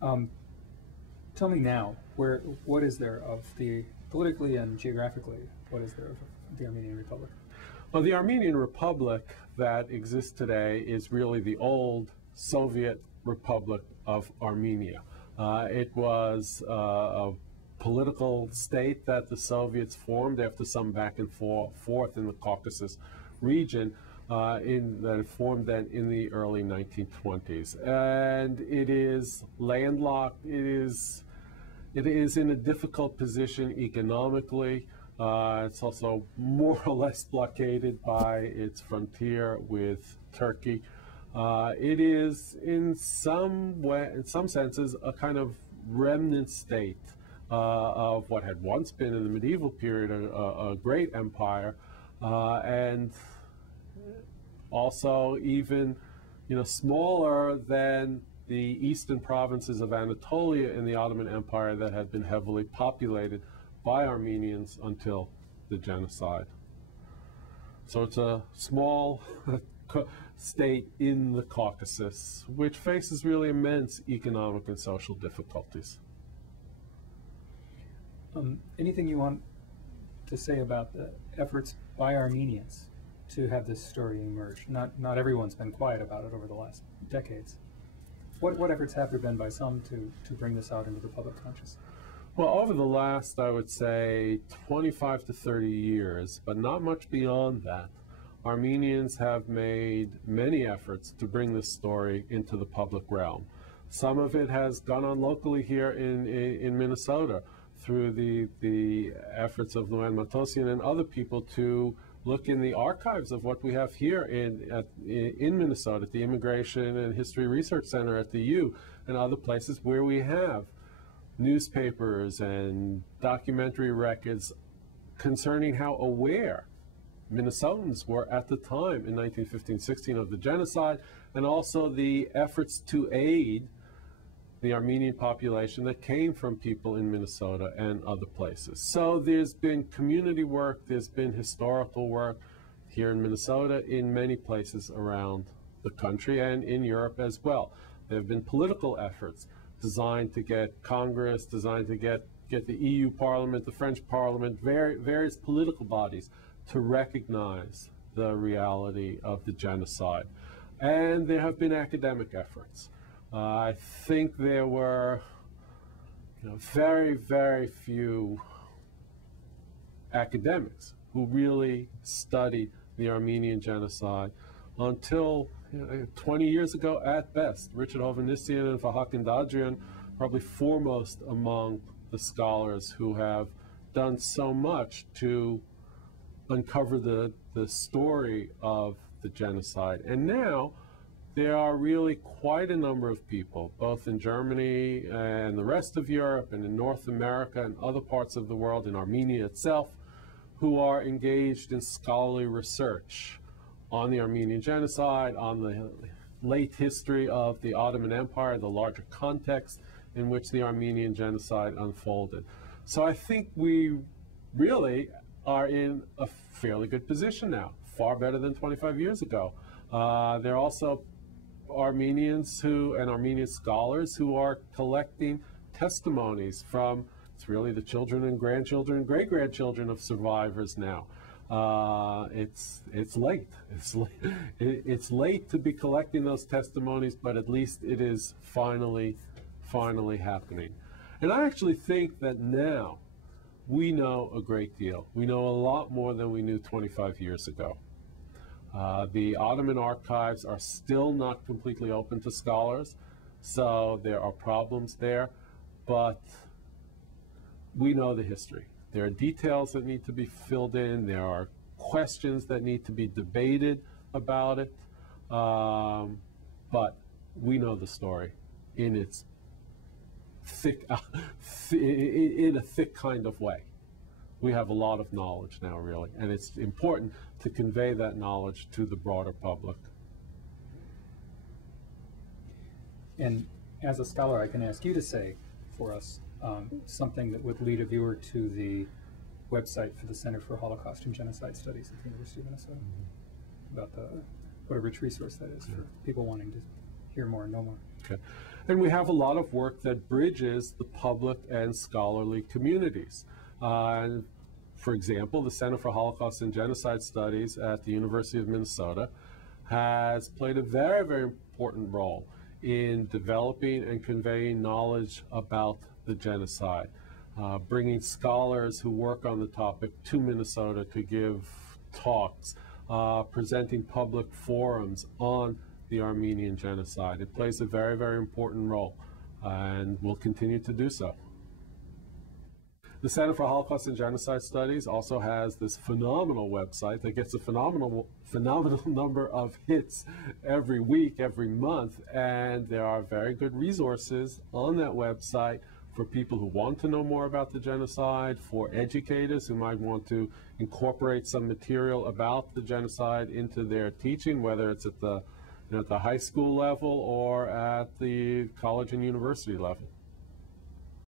Tell me now, what is there of the, politically and geographically, what is there of the Armenian Republic? Well, the Armenian Republic that exists today is really the old Soviet Republic of Armenia. It was a political state that the Soviets formed after some back and forth in the Caucasus region, that formed then in the early 1920s. And it is landlocked. It is in a difficult position economically. It's also more or less blockaded by its frontier with Turkey. It is in some senses, a kind of remnant state of what had once been in the medieval period a great empire, and also even smaller than the eastern provinces of Anatolia in the Ottoman Empire that had been heavily populated by Armenians until the genocide. So it's a small state in the Caucasus, which faces really immense economic and social difficulties. Anything you want to say about the efforts by Armenians to have this story emerge? Not everyone's been quiet about it over the last decades. What efforts have there been by some to bring this out into the public consciousness? Well, over the last, I would say, 25 to 30 years, but not much beyond that, Armenians have made many efforts to bring this story into the public realm. Some of it has gone on locally here in Minnesota through the efforts of Luann Matosian and other people to look in the archives of what we have here in Minnesota at the Immigration and History Research Center at the U and other places where we have newspapers and documentary records concerning how aware Minnesotans were at the time in 1915-16 of the genocide, and also the efforts to aid the Armenian population that came from people in Minnesota and other places. So there's been community work, there's been historical work here in Minnesota, in many places around the country and in Europe as well. There have been political efforts designed to get Congress, designed to get the EU Parliament, the French Parliament, various political bodies to recognize the reality of the genocide. And there have been academic efforts. I think there were very, very few academics who really studied the Armenian genocide until 20 years ago at best. Richard Hovhannissian and Fahak Dadrian, probably foremost among the scholars who have done so much to uncover the story of the genocide. And now there are really quite a number of people, both in Germany and the rest of Europe and in North America and other parts of the world, in Armenia itself, who are engaged in scholarly research on the Armenian genocide, on the late history of the Ottoman Empire, the larger context in which the Armenian genocide unfolded. So I think we really are in a fairly good position now, far better than 25 years ago. There are also Armenians and Armenian scholars who are collecting testimonies from, it's really the children and grandchildren and great-grandchildren of survivors now. It's late. It's late to be collecting those testimonies, but at least it is finally happening. And I actually think that now we know a great deal. We know a lot more than we knew 25 years ago. The Ottoman archives are still not completely open to scholars, so there are problems there, but we know the history. There are details that need to be filled in, there are questions that need to be debated about it, but we know the story in its thick, in a thick kind of way. We have a lot of knowledge now, really, and it's important to convey that knowledge to the broader public. And as a scholar, I can ask you to say for us something that would lead a viewer to the website for the Center for Holocaust and Genocide Studies at the University of Minnesota, about what a rich resource that is for people wanting to hear more and know more. Okay. And we have a lot of work that bridges the public and scholarly communities. And for example, the Center for Holocaust and Genocide Studies at the University of Minnesota has played a very, very important role in developing and conveying knowledge about the genocide, bringing scholars who work on the topic to Minnesota to give talks, presenting public forums on the Armenian Genocide. It plays a very, very important role and will continue to do so. The Center for Holocaust and Genocide Studies also has this phenomenal website that gets a phenomenal number of hits every week, every month, and there are very good resources on that website for people who want to know more about the genocide, for educators who might want to incorporate some material about the genocide into their teaching, whether it's at the high school level or at the college and university level.